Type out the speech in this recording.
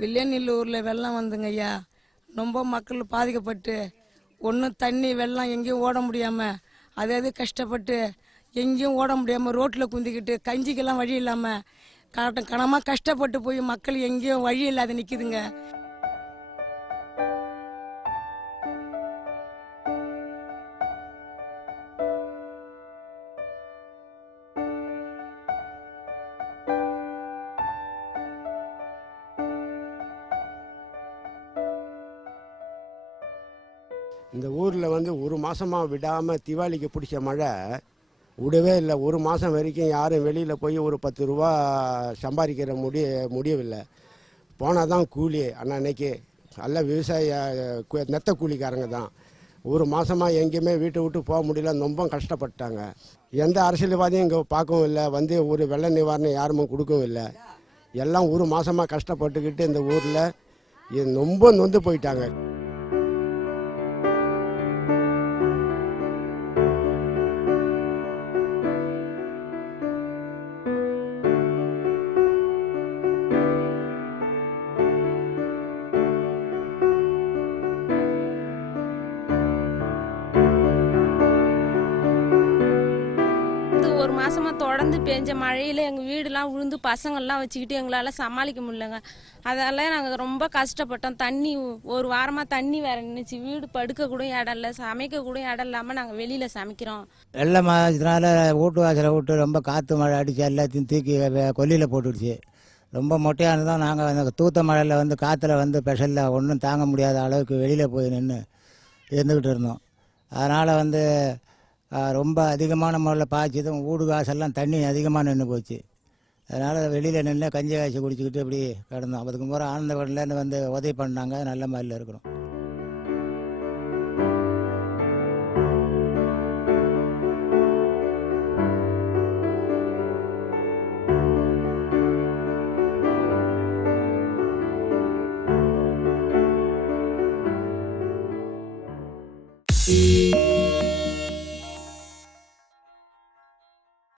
வில்லியநல்லூரில் வெள்ளம் வந்துங்க ஐயா. ரொம்ப மக்கள் பாதிக்கப்பட்டு ஒன்றும் தண்ணி வெள்ளம் எங்கேயும் ஓட முடியாமல் அது கஷ்டப்பட்டு எங்கேயும் ஓட முடியாமல் ரோட்டில் குந்திக்கிட்டு கஞ்சிக்கெல்லாம் வழி இல்லாமல் கனமாக கஷ்டப்பட்டு போய் மக்கள் எங்கேயும் வழி இல்லாத நிற்கிதுங்க. இந்த ஊரில் ஒரு மாதமாக விடாமல் தீபாவளிக்கு பிடிச்ச மழை விடவே இல்லை. ஒரு மாதம் வரைக்கும் யாரும் வெளியில் போய் ஒரு 10 ரூபா சம்பாதிக்கிற முடியவில்லை. போனால் தான் கூலி. ஆனால் அன்னைக்கு நல்ல விவசாய நெத்த கூலிக்காரங்க தான். ஒரு மாதமாக எங்கேயுமே வீட்டை விட்டு போக முடியல. ரொம்ப கஷ்டப்பட்டாங்க. எந்த அரசியல்வாதியும் இங்கே பார்க்கவும் இல்லை. ஒரு வெள்ள நிவாரணம் யாருமே கொடுக்கவும் இல்லை. எல்லாம் ஒரு மாதமாக கஷ்டப்பட்டுக்கிட்டு இந்த ஊரில் ரொம்ப நொந்து போயிட்டாங்க. ஒரு மாசமா தொடர்ந்து பெஞ்ச மழையில எங்க வீடுலாம் விழுந்து பசங்கள்லாம் வச்சுக்கிட்டு எங்களால சமாளிக்க முடியலங்க. அதெல்லாம் நாங்கள் ரொம்ப கஷ்டப்பட்டோம். தண்ணி ஒரு வாரமா தண்ணி வேற நின்றுச்சு. வீடு படுக்க கூட இடம் இல்லை, சமைக்க கூட இடம் இல்லாமல் நாங்கள் வெளியில சமைக்கிறோம். வெள்ளம் அதனால வீட்டு வாசலை விட்டு ரொம்ப காற்று மழை அடித்து எல்லாத்தையும் தூக்கி கொல்லியில் போட்டுடுச்சு. ரொம்ப மொட்டையானதான். நாங்கள் அந்த தூத்த மழையில் காற்றுல ஸ்பெஷலில் ஒன்றும் தாங்க முடியாத அளவுக்கு வெளியில் போய் நின்று இருந்துக்கிட்டு இருந்தோம். அதனால் ரொம்ப அதிகமான முறையில் பாய்ச்சதும் வீடு காசெல்லாம் தண்ணி அதிகமாக நின்று போச்சு. அதனால் வெளியில் நின்று கஞ்சி காய்ச்சி குடிச்சிக்கிட்டு இப்படி கிடந்தோம். அதுக்கு முறை ஆனந்த கடலேருந்து உதவி பண்ணாங்க. நல்ல மாதிரில இருக்கிறோம்.